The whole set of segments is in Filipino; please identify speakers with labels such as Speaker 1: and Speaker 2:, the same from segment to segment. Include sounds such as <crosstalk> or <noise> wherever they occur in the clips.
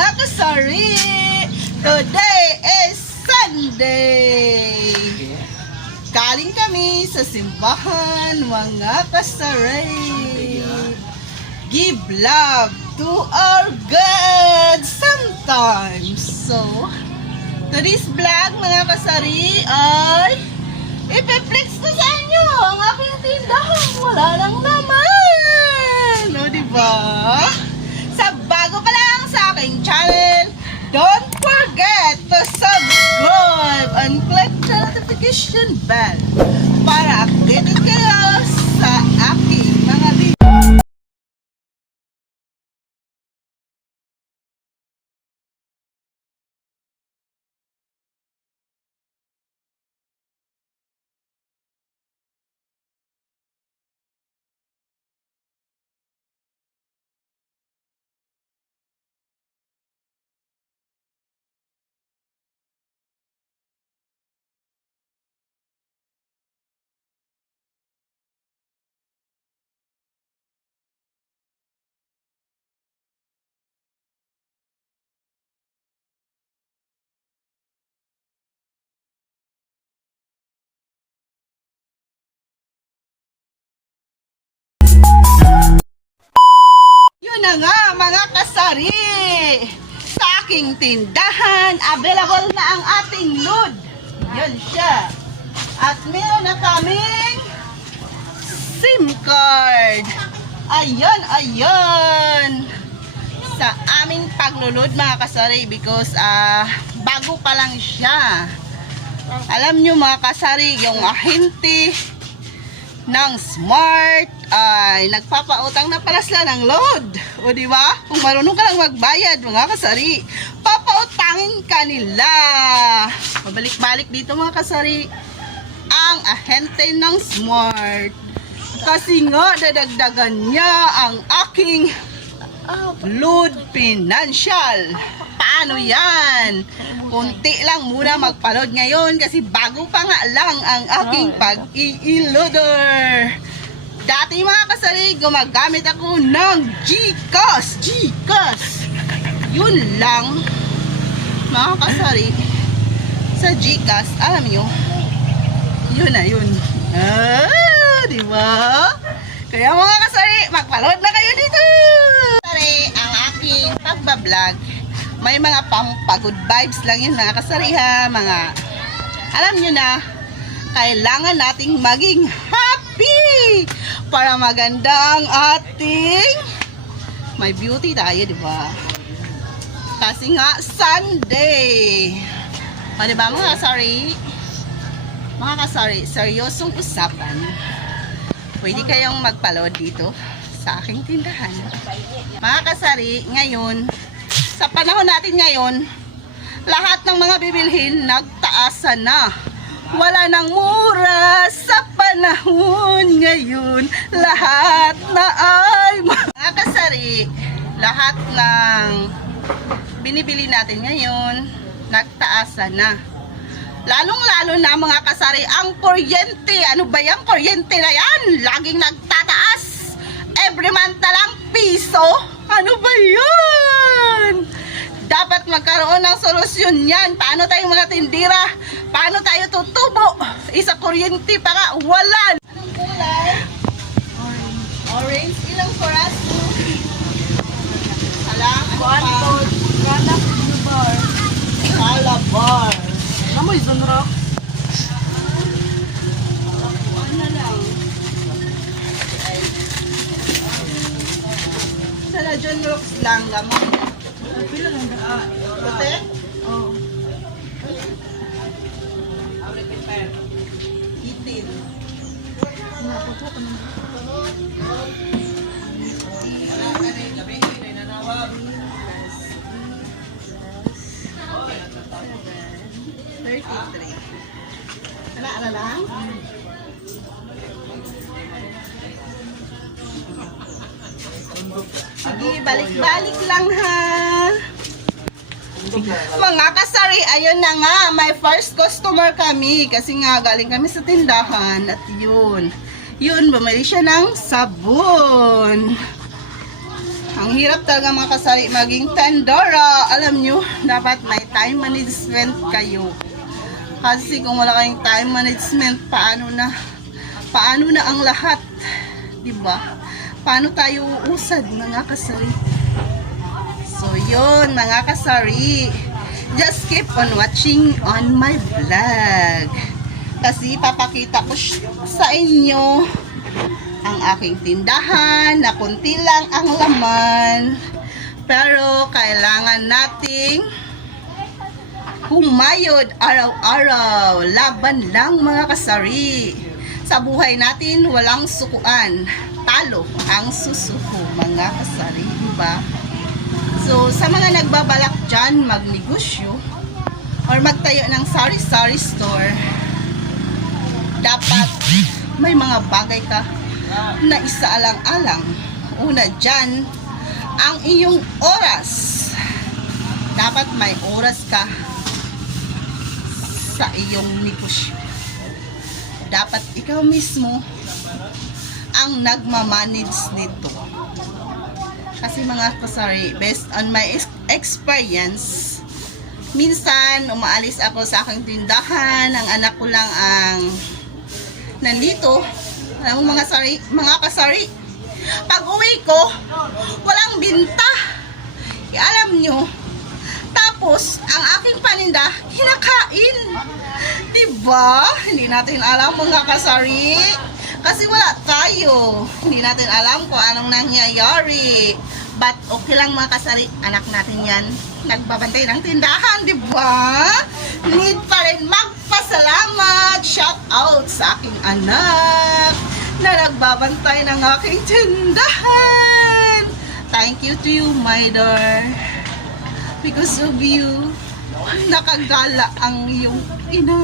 Speaker 1: mga kasari! Today is Sunday! Galing kami sa simbahan, mga kasari! Give love to our God sometimes! So, today's vlog, mga kasari, ay ipiplex ko sa inyo ang aking tindahan. Wala lang naman! No, di notification bell para updated kayo na nga mga kasari! Sa aking tindahan, available na ang ating load. Yan siya. At meron na kaming SIM card. Ayun, ayun. Sa aming paglulod mga kasari because ah bago pa lang siya. Alam nyo mga kasari, yung ahente ng smart ay nagpapautang na pala sila ng load. O di ba? Kung marunong ka lang magbayad, mga kasari, papautangin ka nila. Pabalik-balik dito mga kasari ang ahente ng smart. Kasi nga dadagdagan niya ang aking load financial. Paano yan? Kunti lang muna magpaload ngayon kasi bago pa nga lang ang aking pag-i-loader. Dati mga kasari, gumagamit ako ng GCash. GCash. Yun lang. Mga kasari, sa GCash, alam nyo, yun na yun. Ah, di ba? Kaya mga kasari, magpaload na kayo dito! Kasari, ang aking pagbablog, may mga pampagod vibes lang yun mga kasari ha, mga, alam nyo na, kailangan nating maging happy para maganda ang ating may beauty tayo, di ba? Kasi nga, Sunday. O, di ba mga kasari? Mga kasari, seryosong usapan. Pwede kayong magpaload dito sa aking tindahan. Mga kasari, ngayon, sa panahon natin ngayon, lahat ng mga bibilhin nagtaasan na. Wala nang mura sa panahon ngayon. Lahat na ay mga kasari, lahat ng binibili natin ngayon, nagtaasan na. Lalong-lalo na mga kasari, ang kuryente. Ano ba yung kuryente na yan? Laging nagtataas. Every month na lang piso. Ano ba yun? Dapat magkaroon ng solusyon yan. Paano tayo mga tindira? Paano tayo tutubo? Isa kuryente pa nga, wala. Anong kulay? Orange. Orange. Ilang oras? Alam? Ano pa? Calabar. Calabar.
Speaker 2: Namoy zonro.
Speaker 1: Ano lang? Sa na John Rocks lang gamot.
Speaker 2: Pila lang
Speaker 1: Puti?
Speaker 2: Oh.
Speaker 1: Itin. Thirty-three. Ano lang? Sige, balik-balik lang ha. <laughs> Mga kasari, ayun na nga, may first customer kami kasi nga galing kami sa tindahan at yun. Yun, bumili siya ng sabon. Ang hirap talaga mga kasari maging tendora. Alam nyo, dapat may time management kayo. Kasi kung wala kayong time management, paano na? Paano na ang lahat? 'Di ba? Paano tayo uusad mga kasari? So yun mga kasari. Just keep on watching on my vlog. Kasi papakita ko sa inyo ang aking tindahan na kunti lang ang laman. Pero kailangan nating humayod araw-araw. Laban lang mga kasari. Sa buhay natin, walang sukuan. Talo ang susuko mga kasari. Diba? So, sa mga nagbabalak dyan, magnegosyo or magtayo ng sari-sari store, dapat may mga bagay ka na isaalang-alang. Una dyan, ang iyong oras. Dapat may oras ka sa iyong negosyo. Dapat ikaw mismo ang nagmamanage nito. Kasi mga kasari, based on my ex- experience, minsan umaalis ako sa aking tindahan, ang anak ko lang ang nandito. Mo mga sari, mga kasari, pag uwi ko, walang binta. Alam nyo, tapos, ang aking paninda, kinakain. Diba? Hindi natin alam mga kasari. Kasi wala tayo. Hindi natin alam kung anong nangyayari. But okay lang mga kasari, anak natin yan. Nagbabantay ng tindahan, di ba? Need pa rin magpasalamat. Shout out sa aking anak na nagbabantay ng aking tindahan. Thank you to you, my daughter. Because of you, nakagala ang iyong ina.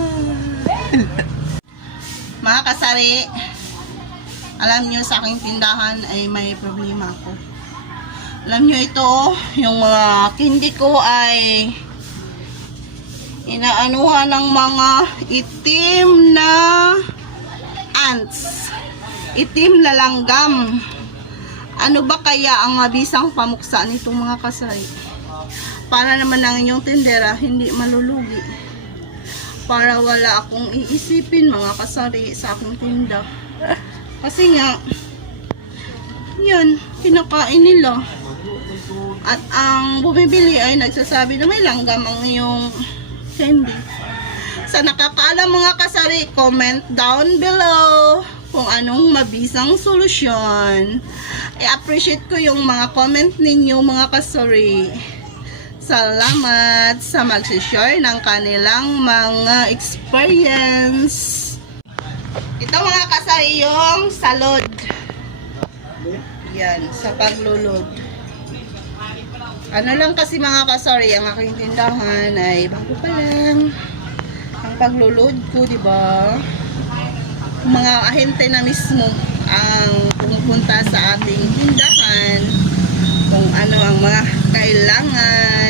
Speaker 1: <laughs> Mga kasari, alam nyo sa aking tindahan ay may problema ako. Alam nyo ito, yung mga kindi ko ay inaanuhan ng mga itim na ants. Itim na langgam. Ano ba kaya ang mabisang pamuksa nitong mga kasari? Para naman ang inyong tindera hindi malulugi. Para wala akong iisipin mga kasari sa aking tinda. <laughs> Kasi nga, yan, kinakain nila. At ang bumibili ay nagsasabi na may langgam ang iyong candy. Sa nakakaalam mga kasari, comment down below kung anong mabisang solusyon. I-appreciate ko yung mga comment ninyo mga kasari. Salamat sa magsishare ng kanilang mga experience. Ito mga kasari yung salod. Yan, sa paglulod. Ano lang kasi mga kasari, ang aking tindahan ay bago pa lang. Ang paglulod ko, di ba? Mga ahente na mismo ang pumupunta sa ating tindahan kung ano ang mga kailangan.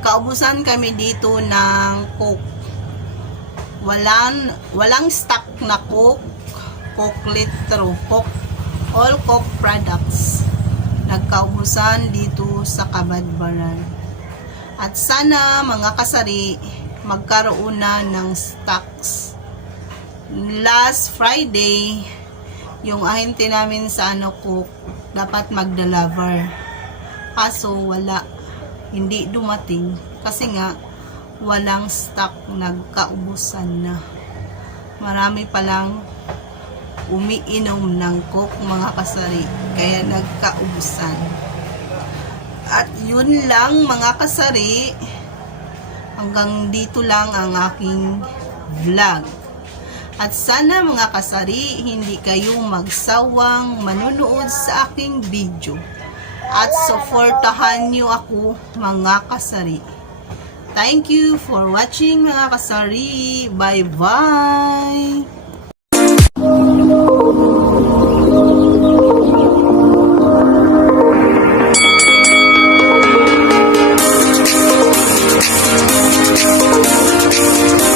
Speaker 1: Nagkaubusan kami dito ng coke. Walang, walang stock na coke, coke litro, coke, all coke products. Nagkaubusan dito sa Kabadbaran. At sana mga kasari, magkaroon na ng stocks. Last Friday, yung ahente namin sa ano ko, dapat magdeliver. Kaso wala, hindi dumating. Kasi nga, walang stock, nagkaubusan na. Marami palang umiinom ng coke mga kasari, kaya nagkaubusan. At yun lang mga kasari, hanggang dito lang ang aking vlog. At sana mga kasari, hindi kayo magsawang manunood sa aking video. At supportahan nyo ako mga kasari. Thank you for watching mga kasari. Bye-bye!